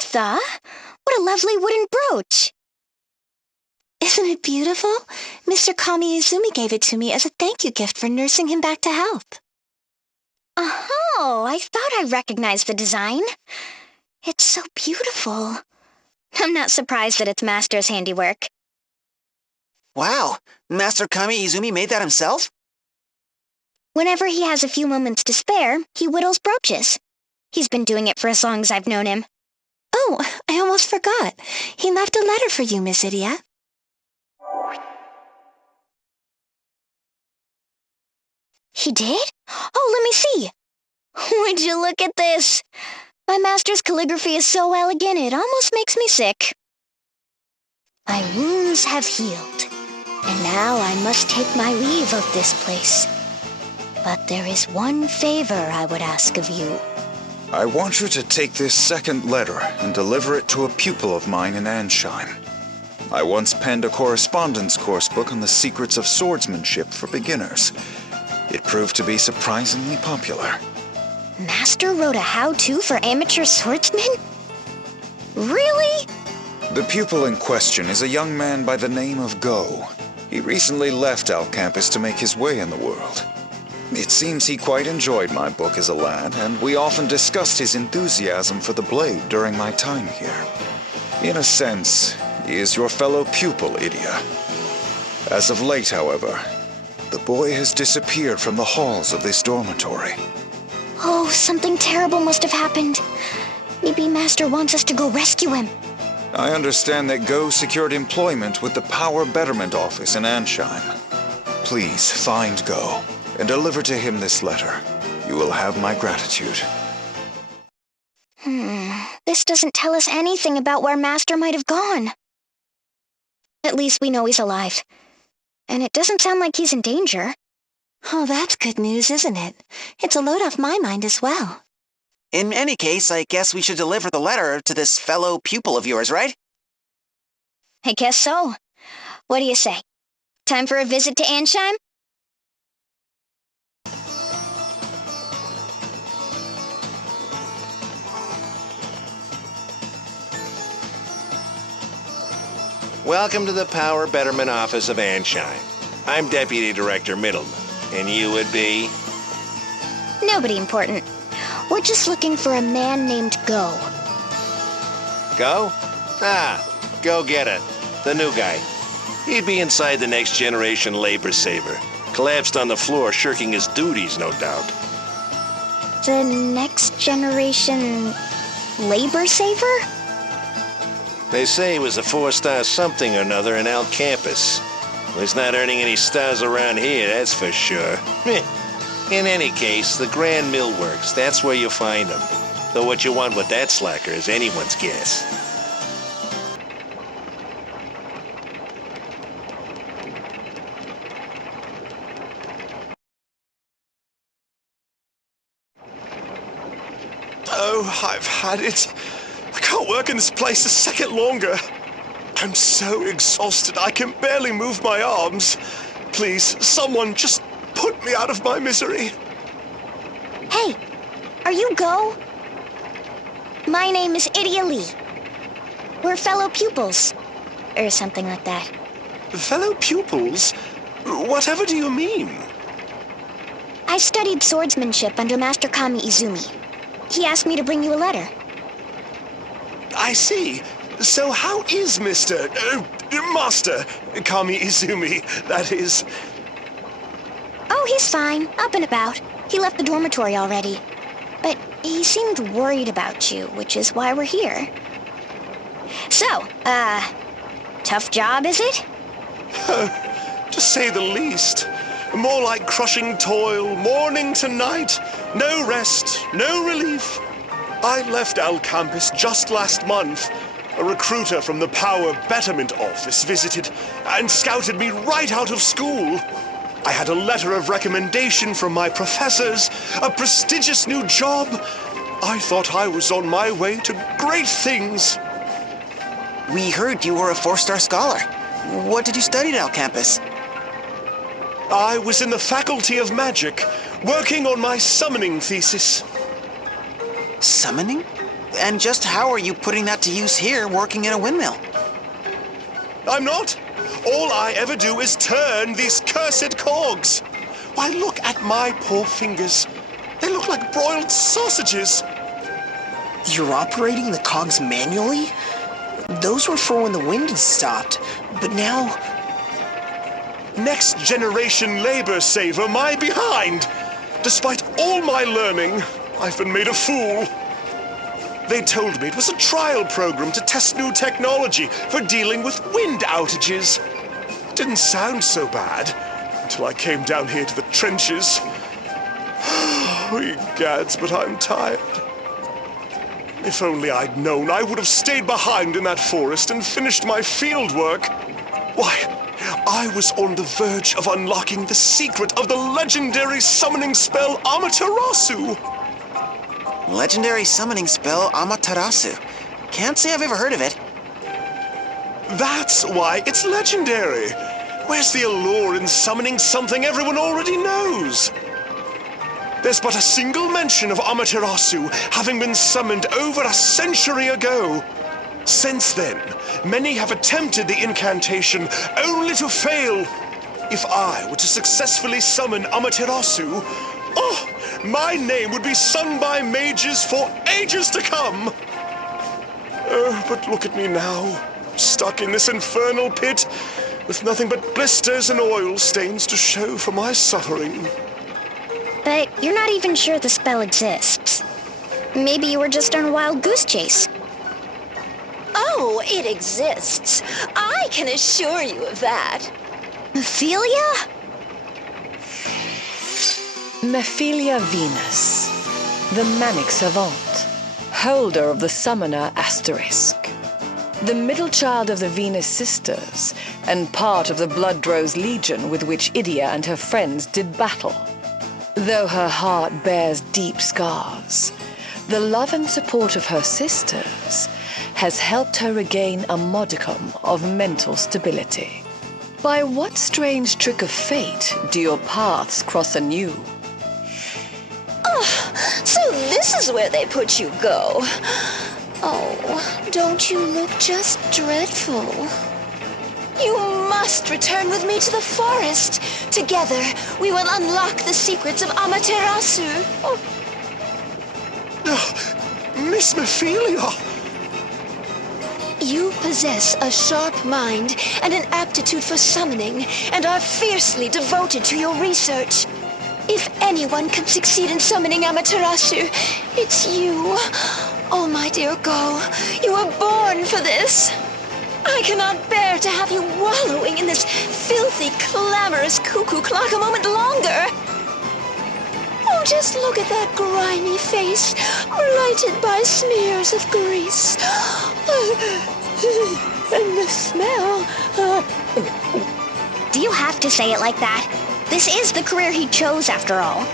Martha! What a lovely wooden brooch! Isn't it beautiful? Mr. Kami Izumi gave it to me as a thank you gift for nursing him back to health. Oh, I thought I recognized the design. It's so beautiful. I'm not surprised that it's Master's handiwork. Wow, Master Kami Izumi made that himself? Whenever he has a few moments to spare, he whittles brooches. He's been doing it for as long as I've known him. Oh, I almost forgot. He left a letter for you, Miss Ailia. He did? Oh, let me see. Would you look at this? My master's calligraphy is so elegant, it almost makes me sick. My wounds have healed, and now I must take my leave of this place. But there is one favor I would ask of you. I want you to take this second letter and deliver it to a pupil of mine in Anheim. I once penned a correspondence course book on the secrets of swordsmanship for beginners. It proved to be surprisingly popular. Master wrote a how-to for amateur swordsmen? Really? The pupil in question is a young man by the name of Go. He recently left our campus to make his way in the world. It seems he quite enjoyed my book as a lad, and we often discussed his enthusiasm for the blade during my time here. In a sense, he is your fellow pupil, Ailia. As of late, however, the boy has disappeared from the halls of this dormitory. Oh, something terrible must have happened. Maybe Master wants us to go rescue him. I understand that Go secured employment with the Power Betterment Office in Anheim. Please find Go and deliver to him this letter. You will have my gratitude. This doesn't tell us anything about where Master might have gone. At least we know he's alive. And it doesn't sound like he's in danger. Oh, that's good news, isn't it? It's a load off my mind as well. In any case, I guess we should deliver the letter to this fellow pupil of yours, right? I guess so. What do you say? Time for a visit to Anheim? Welcome to the Power Betterment Office of Anheim. I'm Deputy Director Middleman, and you would be? Nobody important. We're just looking for a man named Go. Go? Ah, go get it. The new guy. He'd be inside the next generation labor saver. Collapsed on the floor, shirking his duties, no doubt. The next generation labor saver? They say he was a 4-star something or another in our campus. Well, he's not earning any stars around here, that's for sure. In any case, the Grand Mill Works, that's where you'll find him. Though what you want with that slacker is anyone's guess. Oh, I've had it. I can't work in this place a second longer. I'm so exhausted I can barely move my arms. Please, someone just put me out of my misery. Hey, are you Go? My name is Ailia. We're fellow pupils. Or something like that. Fellow pupils? Whatever do you mean? I studied swordsmanship under Master Kami Izumi. He asked me to bring you a letter. I see. So how is Master Kami Izumi, that is? Oh, he's fine. Up and about. He left the dormitory already. But he seemed worried about you, which is why we're here. So, tough job, is it? To say the least. More like crushing toil, morning to night. No rest, no relief. I left our campus just last month. A recruiter from the Power Betterment Office visited and scouted me right out of school. I had a letter of recommendation from my professors, a prestigious new job. I thought I was on my way to great things. We heard you were a 4-star scholar. What did you study at our campus? I was in the Faculty of Magic, working on my summoning thesis. Summoning? And just how are you putting that to use here, working in a windmill? I'm not. All I ever do is turn these cursed cogs. Why, look at my poor fingers. They look like broiled sausages. You're operating the cogs manually? Those were for when the wind had stopped, but now... Next generation labor saver my behind. Despite all my learning, I've been made a fool. They told me it was a trial program to test new technology for dealing with wind outages. Didn't sound so bad until I came down here to the trenches. Ye gads, but I'm tired. If only I'd known, I would have stayed behind in that forest and finished my field work. Why, I was on the verge of unlocking the secret of the legendary summoning spell Amaterasu. Legendary summoning spell Amaterasu. Can't say I've ever heard of it. That's why it's legendary. Where's the allure in summoning something everyone already knows? There's but a single mention of Amaterasu having been summoned over a century ago. Since then, many have attempted the incantation only to fail. If I were to successfully summon Amaterasu, my name would be sung by mages for ages to come. But look at me now, stuck in this infernal pit, with nothing but blisters and oil stains to show for my suffering. But you're not even sure the spell exists. Maybe you were just on a wild goose chase. Oh, it exists. I can assure you of that. Ophelia? Mephilia Venus, the manic savant, holder of the summoner asterisk, the middle child of the Venus sisters, and part of the Bloodrose Legion with which Ailia and her friends did battle. Though her heart bears deep scars, the love and support of her sisters has helped her regain a modicum of mental stability. By what strange trick of fate do your paths cross anew? So this is where they put you, Go. Oh, don't you look just dreadful? You must return with me to the forest. Together, we will unlock the secrets of Amaterasu. Miss Mephilia! You possess a sharp mind and an aptitude for summoning, and are fiercely devoted to your research. If anyone can succeed in summoning Amaterasu, it's you. Oh, my dear Go, you were born for this. I cannot bear to have you wallowing in this filthy, clamorous cuckoo clock a moment longer. Oh, just look at that grimy face, blighted by smears of grease. And the smell. Do you have to say it like that? This is the career he chose, after all.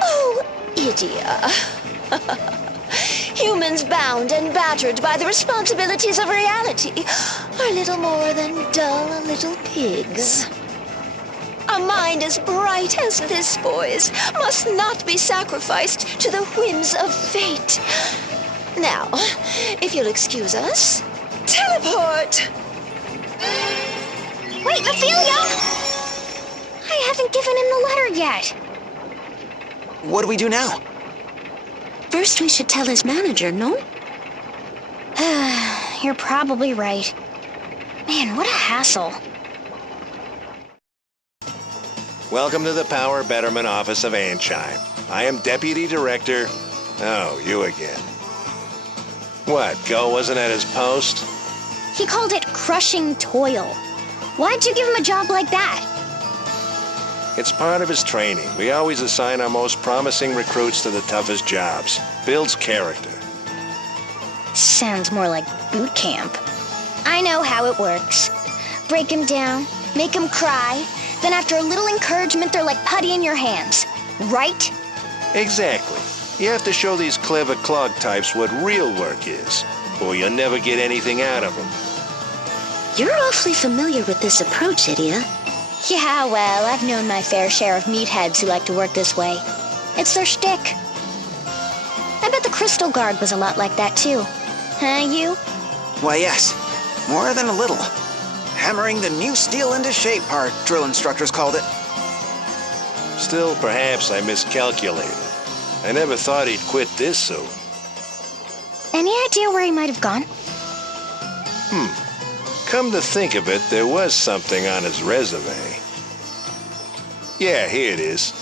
Oh, Ailia. Humans bound and battered by the responsibilities of reality are little more than dull little pigs. A mind as bright as this boy's must not be sacrificed to the whims of fate. Now, if you'll excuse us, teleport! Wait, Ophelia! I haven't given him the letter yet. What do we do now? First we should tell his manager, no? You're probably right. Man, what a hassle. Welcome to the Power Betterment Office of Anheim. I am Deputy Director... Oh, you again. What, Go wasn't at his post? He called it crushing toil. Why'd you give him a job like that? It's part of his training. We always assign our most promising recruits to the toughest jobs. Builds character. Sounds more like boot camp. I know how it works. Break him down, make him cry, then after a little encouragement, they're like putty in your hands. Right? Exactly. You have to show these clever clog types what real work is, or you'll never get anything out of them. You're awfully familiar with this approach, Ailia. Yeah, well, I've known my fair share of meatheads who like to work this way. It's their shtick. I bet the Crystal Guard was a lot like that too. Huh, you? Why, yes. More than a little. Hammering the new steel into shape, our drill instructors called it. Still, perhaps I miscalculated. I never thought he'd quit this soon. Any idea where he might have gone? Come to think of it, there was something on his resume. Yeah, here it is.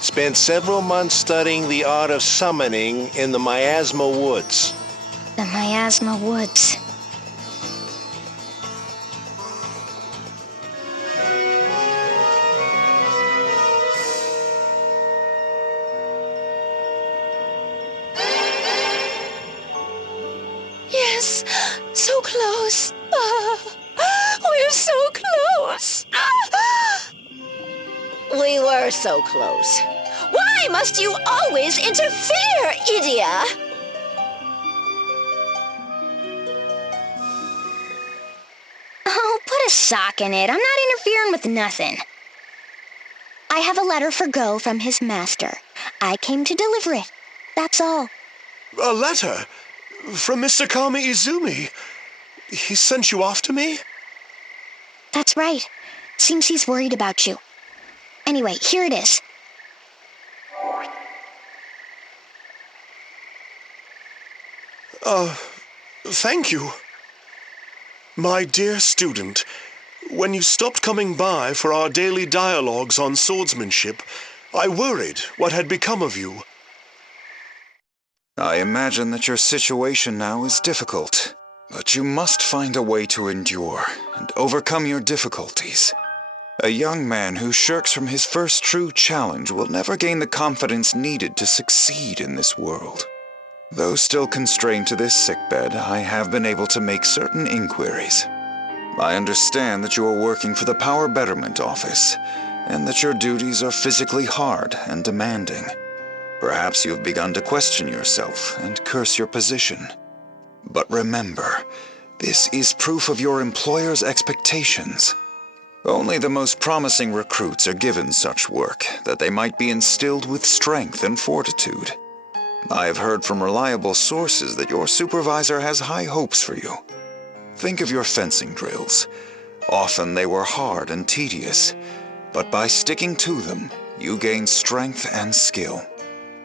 Spent several months studying the art of summoning in the Miasma Woods. The Miasma Woods. Yes, so close. We're so close. We were so close. Why must you always interfere, Ailia? Oh, put a sock in it. I'm not interfering with nothing. I have a letter for Go from his master. I came to deliver it. That's all. A letter? From Mr. Kami Izumi? He sent you after me? That's right. Seems he's worried about you. Anyway, here it is. Thank you. My dear student, when you stopped coming by for our daily dialogues on swordsmanship, I worried what had become of you. I imagine that your situation now is difficult, but you must find a way to endure and overcome your difficulties. A young man who shirks from his first true challenge will never gain the confidence needed to succeed in this world. Though still constrained to this sickbed, I have been able to make certain inquiries. I understand that you are working for the Power Betterment Office, and that your duties are physically hard and demanding. Perhaps you have begun to question yourself and curse your position. But remember, this is proof of your employer's expectations. Only the most promising recruits are given such work, that they might be instilled with strength and fortitude. I have heard from reliable sources that your supervisor has high hopes for you. Think of your fencing drills. Often they were hard and tedious, but by sticking to them, you gained strength and skill.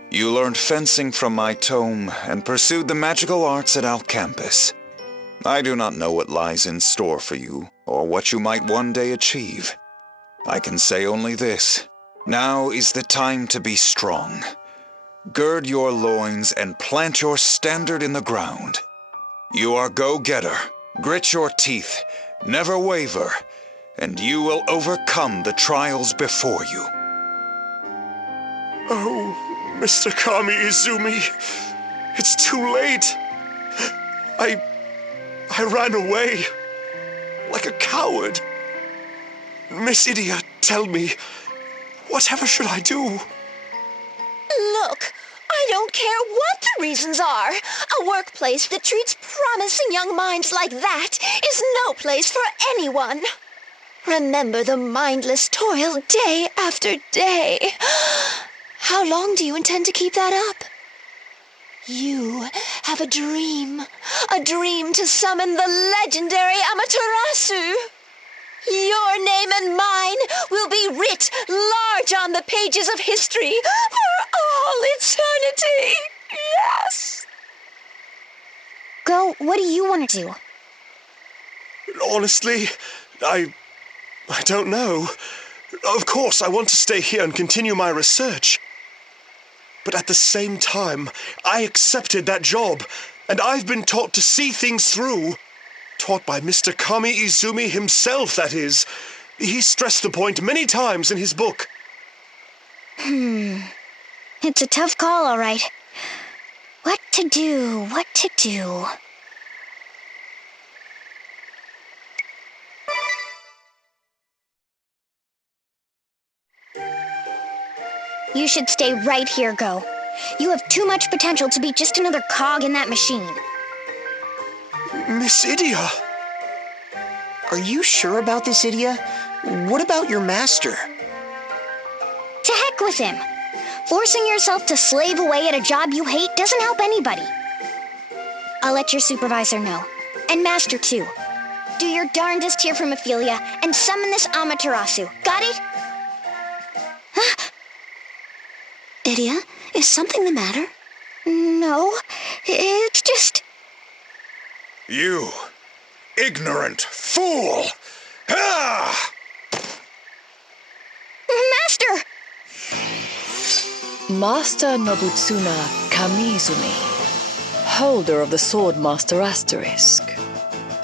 You learned fencing from my tome and pursued the magical arts at Alcampus. I do not know what lies in store for you, or what you might one day achieve. I can say only this: now is the time to be strong. Gird your loins and plant your standard in the ground. You are go-getter. Grit your teeth, never waver, and you will overcome the trials before you. Oh, Mr. Kami Izumi, it's too late. I ran away, like a coward. Miss Ailia, tell me, whatever should I do? Look, I don't care what the reasons are. A workplace that treats promising young minds like that is no place for anyone. Remember the mindless toil day after day. How long do you intend to keep that up? You have a dream to summon the legendary Amaterasu. Your name and mine will be writ large on the pages of history for all eternity. Yes! Go, what do you want to do? Honestly, I don't know. Of course, I want to stay here and continue my research. But at the same time, I accepted that job, and I've been taught to see things through. Taught by Mr. Kami Izumi himself, that is. He stressed the point many times in his book. It's a tough call, all right. What to do? You should stay right here, Go. You have too much potential to be just another cog in that machine. Miss Ailia! Are you sure about this, Ailia? What about your master? To heck with him. Forcing yourself to slave away at a job you hate doesn't help anybody. I'll let your supervisor know. And Master, too. Do your darndest here from Ophelia and summon this Amaterasu. Got it? Idia, is something the matter? No, it's just... You ignorant fool! Ah! Master! Master Nobutsuna Kamizumi, holder of the Swordmaster Asterisk,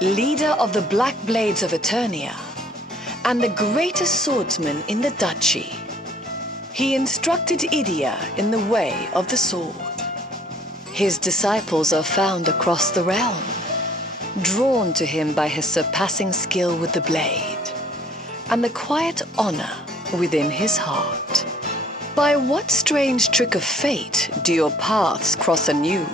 leader of the Black Blades of Eternia, and the greatest swordsman in the duchy. He instructed Idia in the way of the sword. His disciples are found across the realm, drawn to him by his surpassing skill with the blade, and the quiet honor within his heart. By what strange trick of fate do your paths cross anew?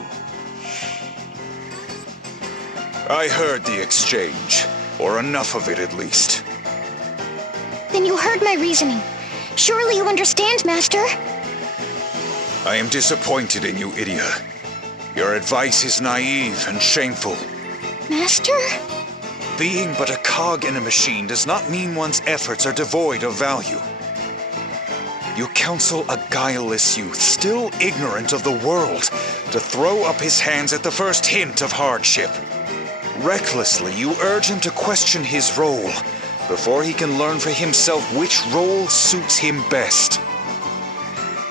I heard the exchange, or enough of it at least. Then you heard my reasoning. Surely you understand, Master? I am disappointed in you, Idia. Your advice is naive and shameful. Master? Being but a cog in a machine does not mean one's efforts are devoid of value. You counsel a guileless youth, still ignorant of the world, to throw up his hands at the first hint of hardship. Recklessly, you urge him to question his role, before he can learn for himself which role suits him best.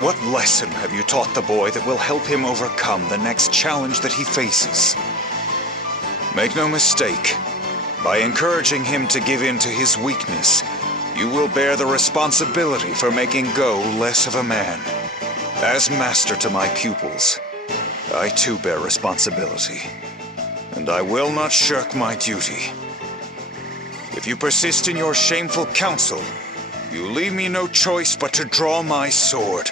What lesson have you taught the boy that will help him overcome the next challenge that he faces? Make no mistake, by encouraging him to give in to his weakness, you will bear the responsibility for making Go less of a man. As master to my pupils, I too bear responsibility, and I will not shirk my duty. If you persist in your shameful counsel, you leave me no choice but to draw my sword.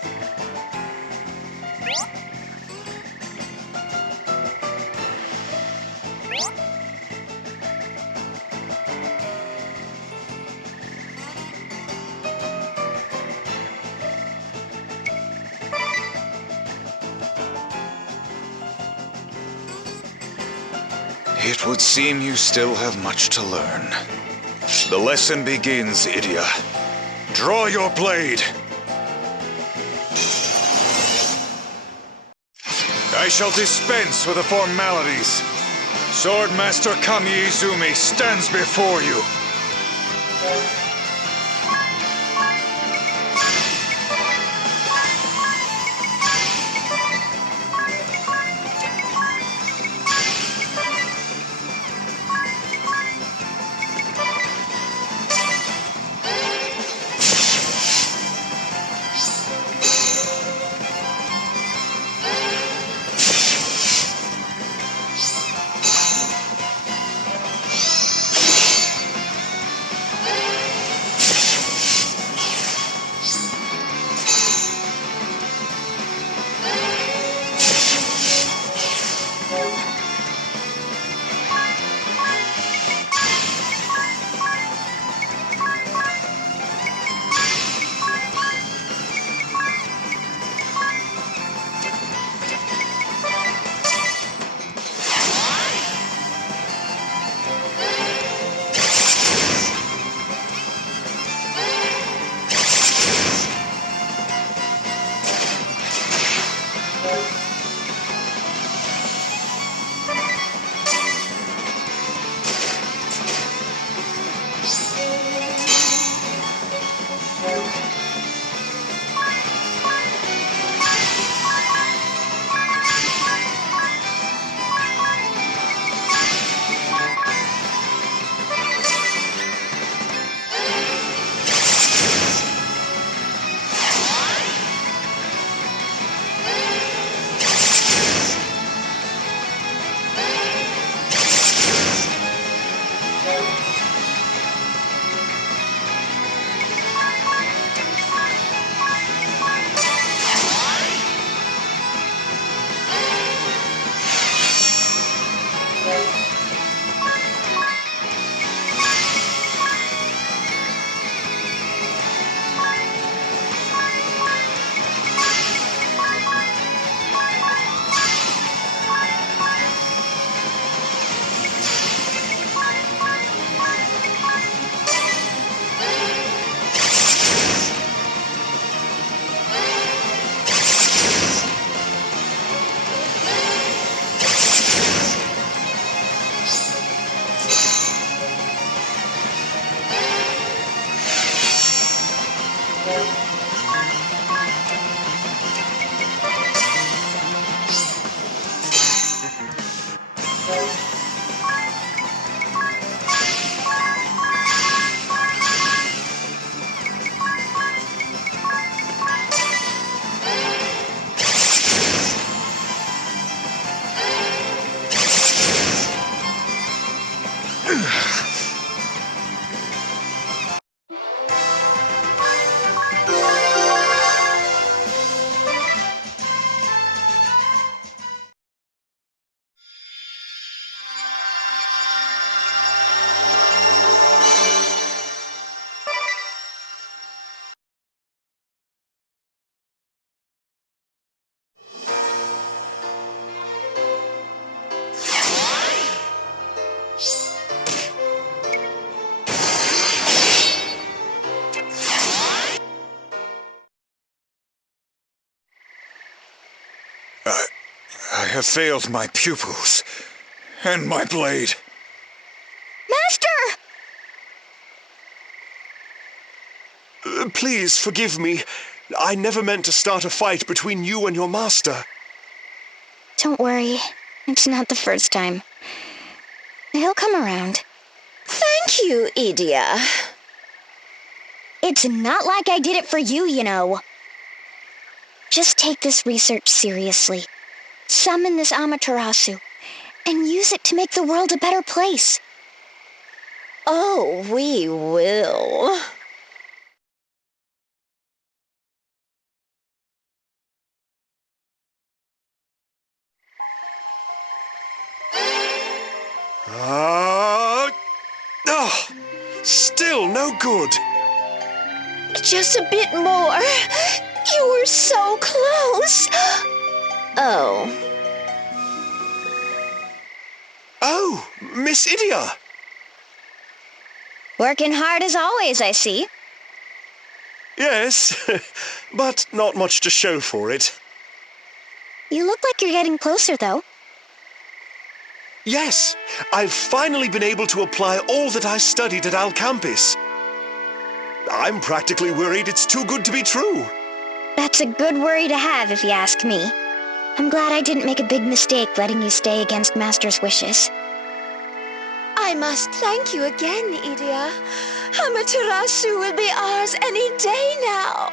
It would seem you still have much to learn. The lesson begins, Idia. Draw your blade! I shall dispense with the formalities. Swordmaster Kamiizumi stands before you. I have failed my pupils and my blade. Master! Please forgive me. I never meant to start a fight between you and your master. Don't worry. It's not the first time. He'll come around. Thank you, Ailia. It's not like I did it for you, you know. Just take this research seriously. Summon this Amaterasu, and use it to make the world a better place. Oh, we will. Still no good. Just a bit more. You were so close. Oh. Oh, Miss Ailia. Working hard as always, I see. Yes, but not much to show for it. You look like you're getting closer, though. Yes, I've finally been able to apply all that I studied at Alcampis. I'm practically worried it's too good to be true. That's a good worry to have, if you ask me. I'm glad I didn't make a big mistake letting you stay against Master's wishes. I must thank you again, Ailia. Amaterasu will be ours any day now.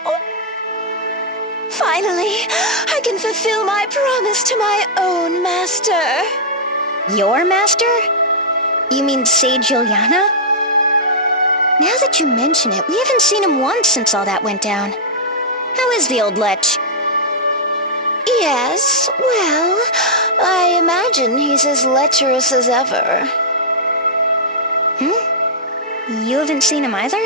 Finally, I can fulfill my promise to my own master. Your master? You mean Sage Juliana? Now that you mention it, we haven't seen him once since all that went down. How is the old lech? Yes, well, I imagine he's as lecherous as ever. You haven't seen him either?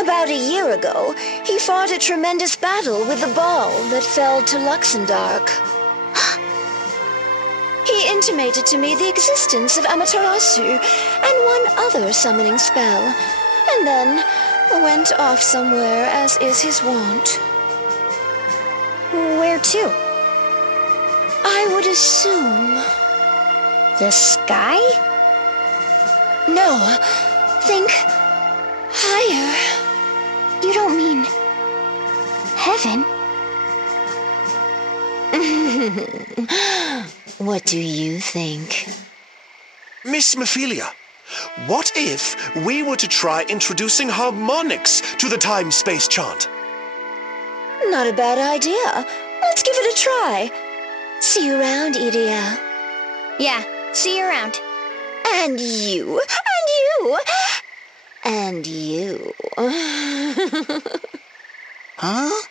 About a year ago, he fought a tremendous battle with the ball that fell to Luxembourg. He intimated to me the existence of Amaterasu and one other summoning spell, and then went off somewhere as is his wont. Where to? I would assume. The sky? No, think higher. You don't mean... heaven? What do you think? Miss Ophelia, what if we were to try introducing harmonics to the time-space chant? Not a bad idea. Let's give it a try. See you around, Ailia. Yeah, see you around. And you. And you. And you. Huh?